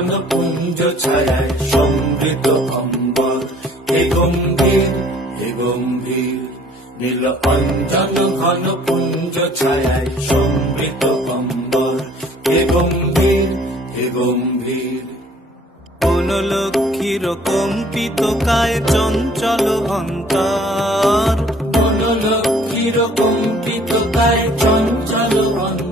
ঘন পুঞ্জ ছায়ায় সমৃদ্ধ অম্বর, হে গম্ভীর হে গম্ভীর। নীল অঞ্জন ঘন পুঞ্জ ছায়ায় সমৃদ্ধ অম্বর, হে গম্ভীর হে গম্ভীর। বনলক্ষ্মীর কম্পিত কায় চঞ্চল অন্তর, বনলক্ষ্মীর কম্পিত কায় চঞ্চল অন্তর।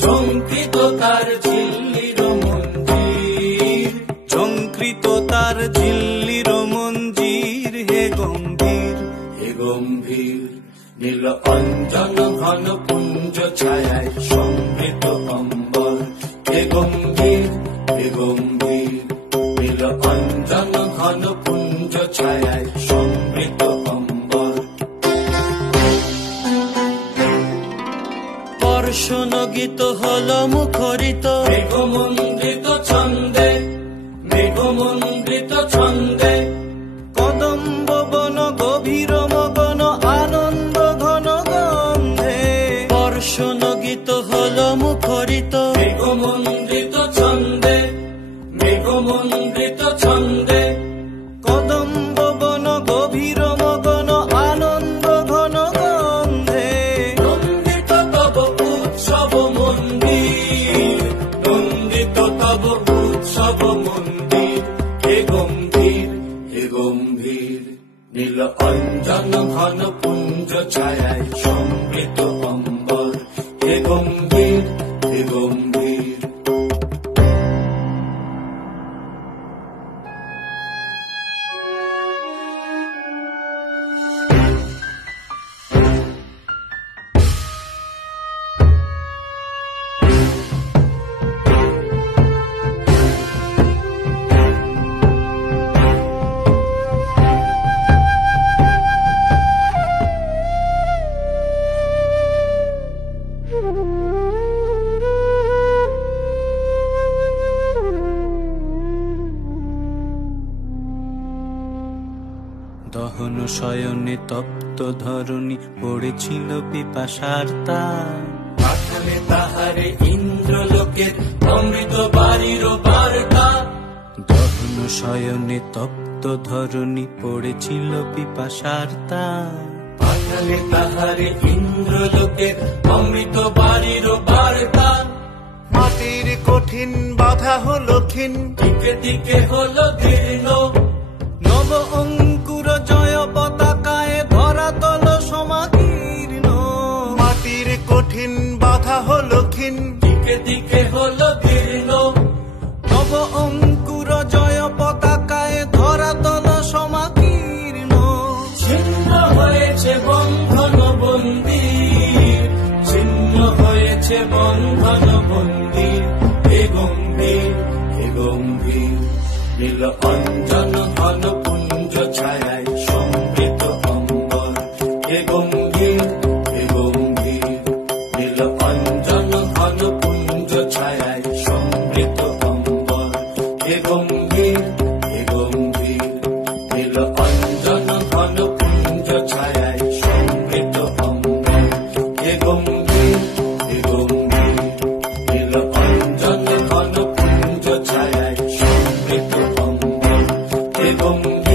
ঝঙ্কৃত তার ঝিল্লির মঞ্জির, ঝঙ্কৃত তার ঝিল্লির মঞ্জির, হে গম্ভীর হে গম্ভীর। নীল অঞ্জন ঘন পুঞ্জ ছায়ায় সমৃদ্ধ অম্বর, হে গম্ভীর হে গম্ভীর। নীল অঞ্জন ঘন পুঞ্জ ছায়ায় সমৃদ্ধ অম্বর। বর্ষণ গীত হল মুখরিত মেঘমন্ডিত ছন্দে, মেঘমন্ডিত ছন্দে। কদম্ব বন গভীর মগন আনন্দ ঘন গন্ধে। বর্ষণ গীত হল মুখরিত মেঘমন্ডিত ছন্দে, মেঘমন্ডিত ছন্দে। কদম্ব বন গভীর মগন আনন্দ ঘন গন্ধে। নন্দিত তব উৎসব মন্দির, নন্দিত তব উৎসব মন্দির, হে গম্ভীর হে গম্ভীর। নীল অঞ্জন ঘন পুঞ্জ ছায়ায় সমৃদ্ধ অম্বর, হে গম্ভীর হে গম্ভীর। দহন শয়নে তপ্ত ধরণী পড়েছিল পিপাসার তার। পাঠালে তাহারে ইন্দ্রলোকের অমৃত বাড়ির বার্তা। দহন শয়নে তপ্ত ধরণী পড়েছিল পিপাসার তার। পাঠালে তাহারে ইন্দ্রলোকের অমৃত বাড়ির বার্তা। মাটির কঠিন বাধা হলো ক্ষীণ, দিকে দিকে হলো দীর্ণ, নব অঙ্কুর জয় পতাকায় ধরাতল সমাকীর্ণ। মাটির কঠিন বাধা হলো ক্ষীণ, দিকে দিকে হলো দীর্ণ। নব অঙ্কুর জয় পতাকায় ধরাতল সমাকীর্ণ। ছিন্ন হয়েছে বন্ধন বন্দির, ছিন্ন হয়েছে বন্ধন বন্দির, হে গম্ভীর হে গম্ভীর। নীল অঞ্জন ঘন পুঞ্জ ছায়ায় সমৃদ্ধ অম্বর, হে গম্ভীর হে গম্ভীর। নীল অঞ্জন ঘন পুঞ্জ ছায়ায় সমৃদ্ধ অম্বর, হে গম্ভীর হে গম্ভীর। নীল অঞ্জন ঘন পুঞ্জ ছায়ায় সমৃদ্ধ অম্বর, হে গম্ভীর হে গম্ভীর। নীল অঞ্জন ঘন পুঞ্জ ছায়ায় সমৃদ্ধ অম্বর, হে গম্ভীর।